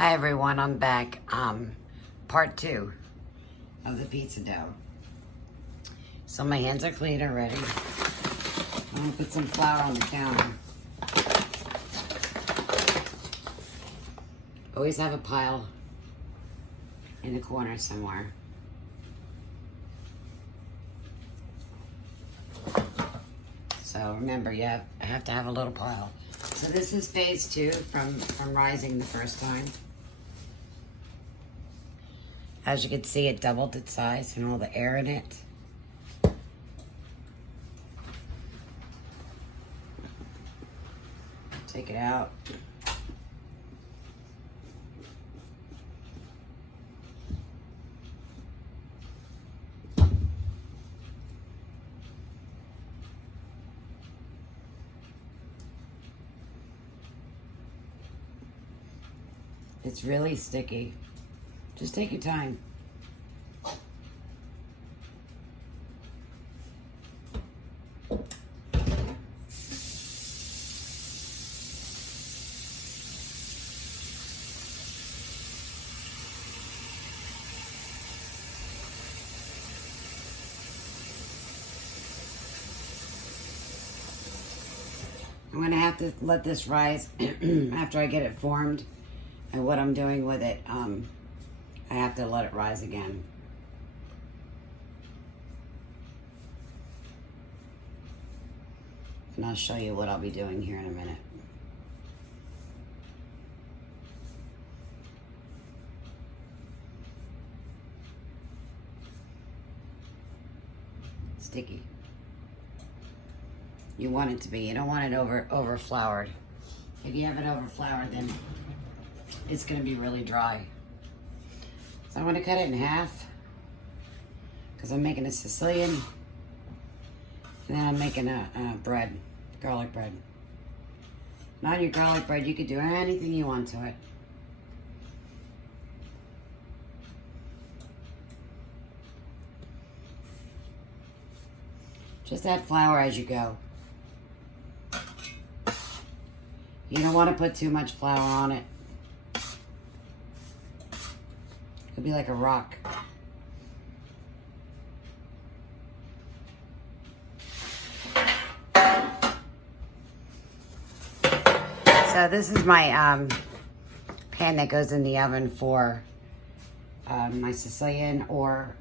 Hi everyone, I'm back. Part 2 of the pizza dough. So my hands are clean already. I'm gonna put some flour on the counter. Always have a pile in the corner somewhere. So remember, you have to have a little pile. So this is phase 2 from rising the first time. As you can see, it doubled its size and all the air in it. Take it out. It's really sticky. Just take your time. I'm gonna have to let this rise after I get it formed. And what I'm doing with it, I have to let it rise again. And I'll show you what I'll be doing here in a minute. Sticky. You want it to be. You don't want it over floured. If you have it over floured, then it's going to be really dry. So I'm going to cut it in half because I'm making a Sicilian, and then I'm making a bread, garlic bread. And on your garlic bread, you could do anything you want to it. Just add flour as you go. You don't want to put too much flour on it. It'll be like a rock. So this is my pan that goes in the oven for my Sicilian, or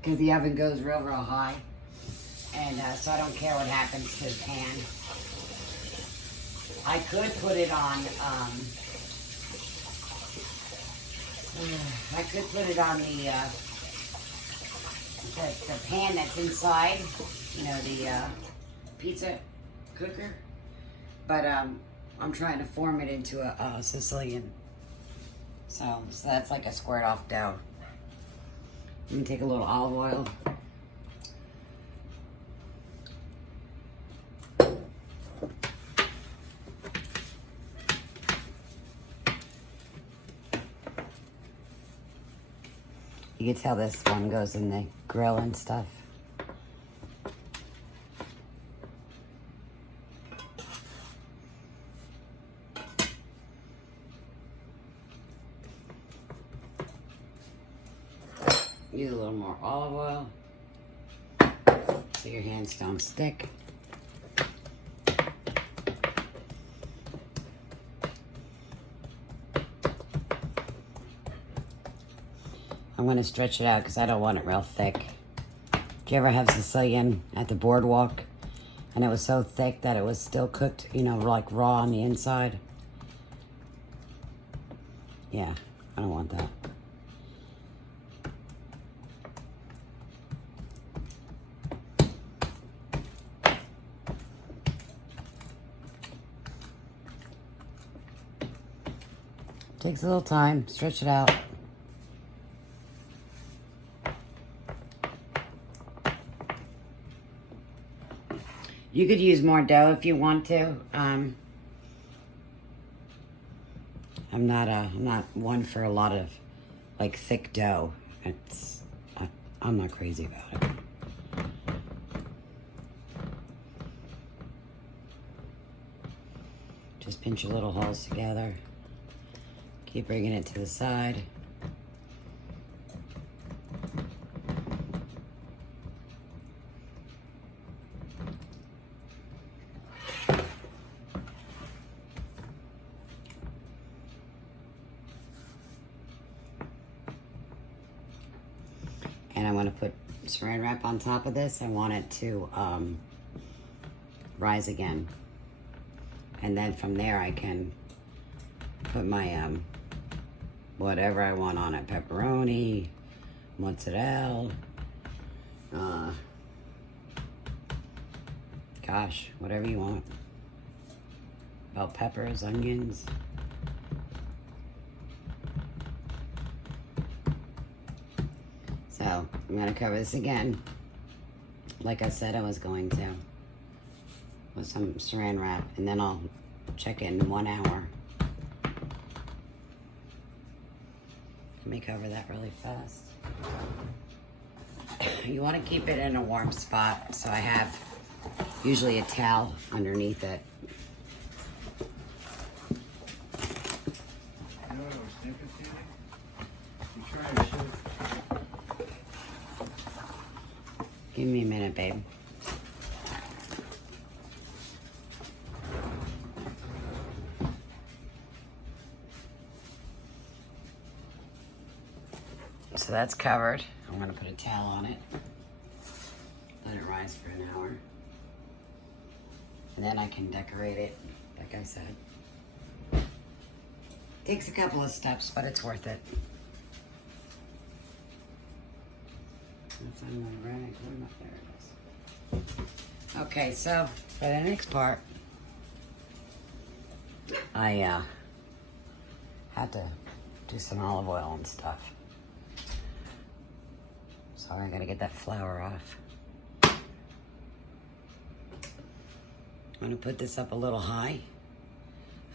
because the oven goes real high, and so I don't care what happens to the pan. I could put it on. I could put it on the pan that's inside, you know, the pizza cooker. But I'm trying to form it into a Sicilian. So that's like a squared off dough. I'm gonna take a little olive oil. You can tell this one goes in the grill and stuff. Use a little more olive oil so your hands don't stick. I'm going to stretch it out because I don't want it real thick. Did you ever have Sicilian at the boardwalk and it was so thick that it was still cooked, you know, like raw on the inside? Yeah, I don't want that. Takes a little time, stretch it out. You could use more dough if you want to. I'm not one for a lot of like thick dough. I'm not crazy about it. Just pinch your little holes together. Keep bringing it to the side. And I want to put saran wrap on top of this. I want it to rise again. And then from there I can put my whatever I want on it. Pepperoni, mozzarella, gosh, whatever you want. Bell peppers, onions. So I'm gonna cover this again, like I said I was going to, with some saran wrap, and then I'll check it in 1 hour. Let me cover that really fast. You want to keep it in a warm spot, so I have usually a towel underneath it. You know what I was thinking, Sandie? You try to show. Give me a minute, babe. So that's covered. I'm gonna put a towel on it. Let it rise for an hour. And then I can decorate it, like I said. Takes a couple of steps, but it's worth it. I'll find my rag. There it is. Okay, so for the next part, I had to do some olive oil and stuff. So I gotta get that flour off. I'm gonna put this up a little high.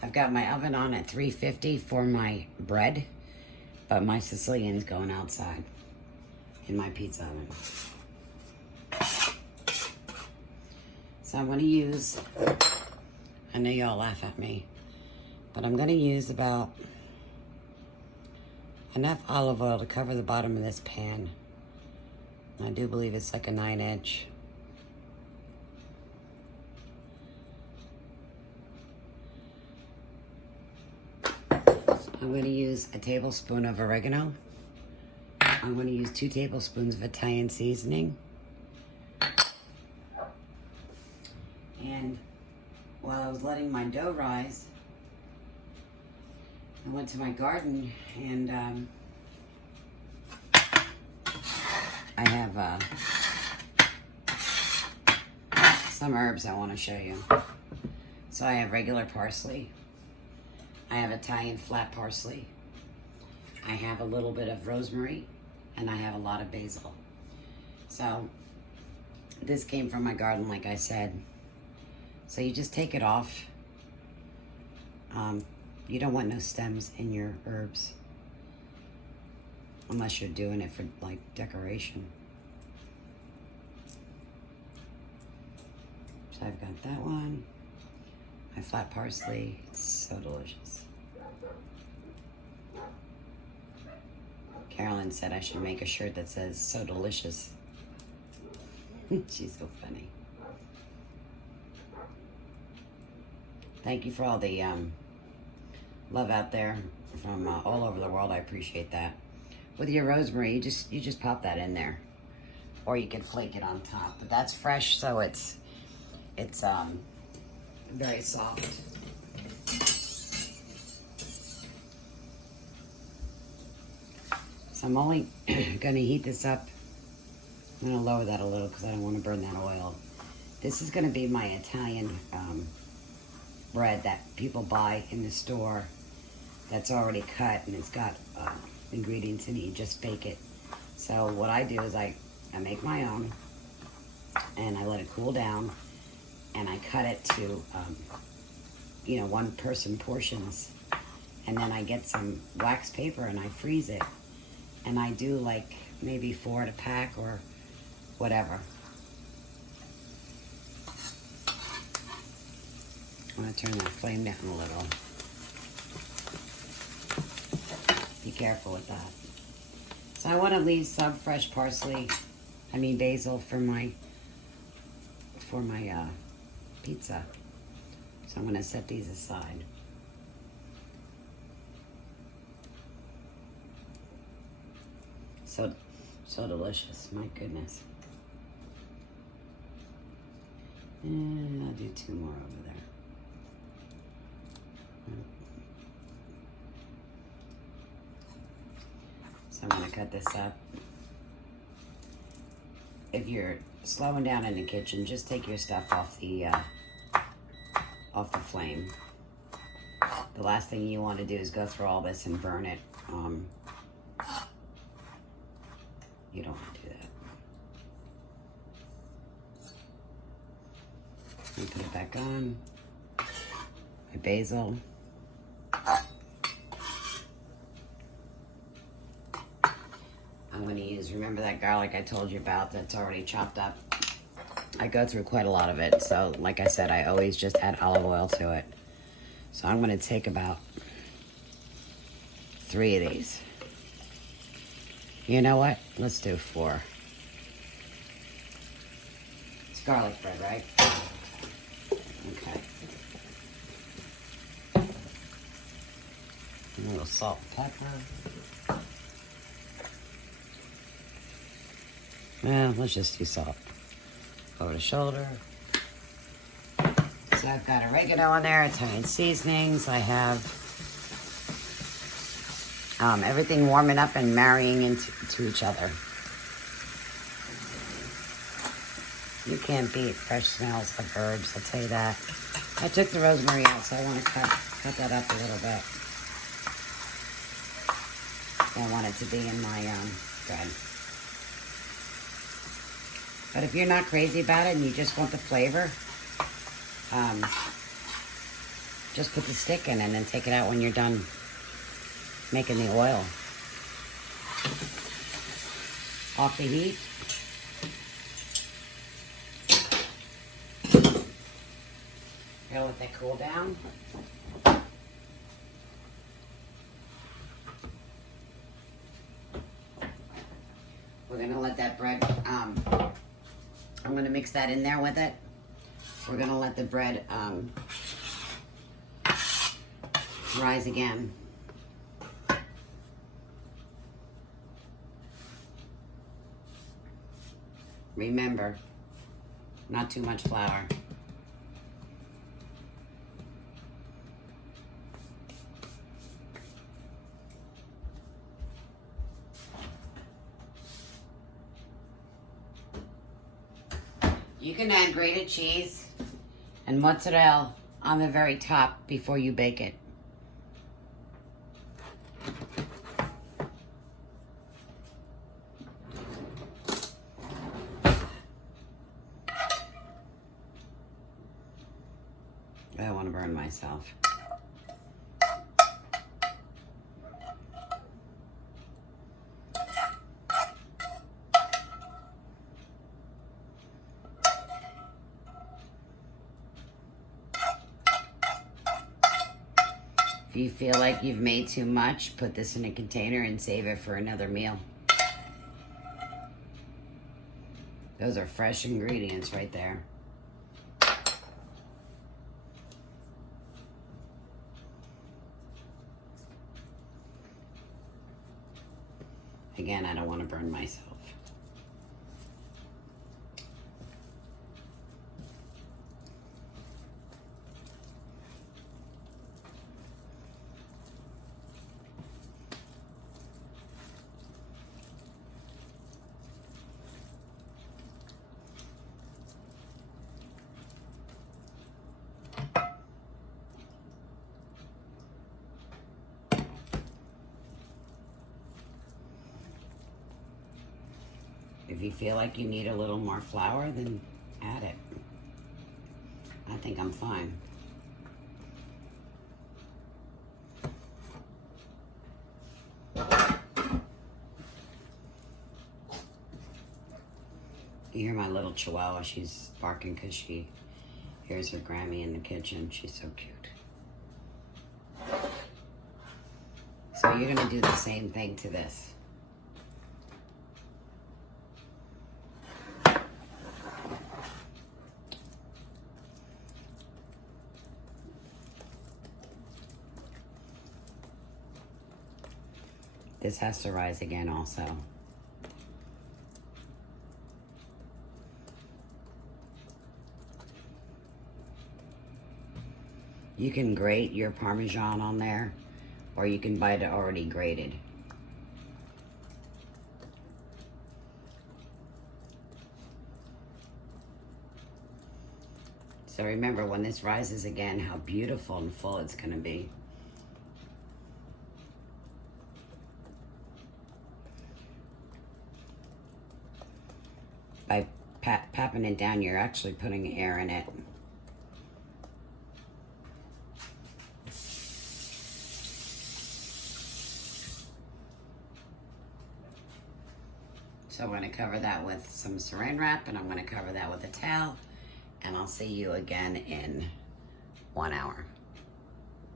I've got my oven on at 350 for my bread, but my Sicilian's going outside in my pizza oven. So I'm gonna use, I know y'all laugh at me, but I'm gonna use about enough olive oil to cover the bottom of this pan. I do believe it's like a 9-inch. I'm going to use a tablespoon of oregano. I'm going to use 2 tablespoons of Italian seasoning. And while I was letting my dough rise, I went to my garden and I have some herbs I want to show you. So I have regular parsley. I have Italian flat parsley. I have a little bit of rosemary, and I have a lot of basil. So this came from my garden, like I said. So you just take it off. You don't want no stems in your herbs, unless you're doing it for like decoration. So I've got that one. My flat parsley, it's so delicious. Carolyn said I should make a shirt that says "so delicious." She's so funny. Thank you for all the love out there from all over the world. I appreciate that. With your rosemary, you just pop that in there, or you can flake it on top. But that's fresh, so it's very soft. So I'm only gonna heat this up. I'm gonna lower that a little because I don't want to burn that oil. This is gonna be my Italian bread that people buy in the store that's already cut, and it's got ingredients in it. You just bake it. So what I do is I make my own, and I let it cool down, and I cut it to, 1-person portions. And then I get some wax paper and I freeze it. And I do like maybe 4 at a pack or whatever. I'm gonna turn that flame down a little. careful with that. So I want to leave some fresh parsley, basil for my pizza. So I'm going to set these aside. So delicious, my goodness. And I'll do 2 more over there. So I'm going to cut this up. If you're slowing down in the kitchen, just take your stuff off the flame. The last thing you want to do is go through all this and burn it. You don't want to do that. And put it back on. My basil. I'm going to use, remember that garlic I told you about that's already chopped up? I go through quite a lot of it, so like I said, I always just add olive oil to it. So I'm going to take about 3 of these. You know what? Let's do 4. It's garlic bread, right? Okay. A little salt and pepper. Well, let's just do salt. Over the shoulder. So I've got oregano in there, Italian seasonings. I have everything warming up and marrying into each other. You can't beat fresh smells of herbs, I'll tell you that. I took the rosemary out, so I want to cut that up a little bit. I want it to be in my bread. But if you're not crazy about it and you just want the flavor, just put the stick in and then take it out when you're done making the oil. Off the heat. Gotta let that cool down. We're gonna let that bread, I'm gonna mix that in there with it. We're gonna let the bread rise again. Remember, not too much flour. You can add grated cheese and mozzarella on the very top before you bake it. I don't want to burn myself. If you feel like you've made too much, put this in a container and save it for another meal. Those are fresh ingredients right there. Again, I don't want to burn myself. If you feel like you need a little more flour, then add it. I think I'm fine. You hear my little chihuahua, she's barking because she hears her Grammy in the kitchen. She's so cute. So you're gonna do the same thing to this. This has to rise again also. You can grate your Parmesan on there, or you can buy it already grated. So remember, when this rises again, how beautiful and full it's gonna be. By papping it down, you're actually putting air in it. So I'm going to cover that with some saran wrap, and I'm going to cover that with a towel, and I'll see you again in 1 hour.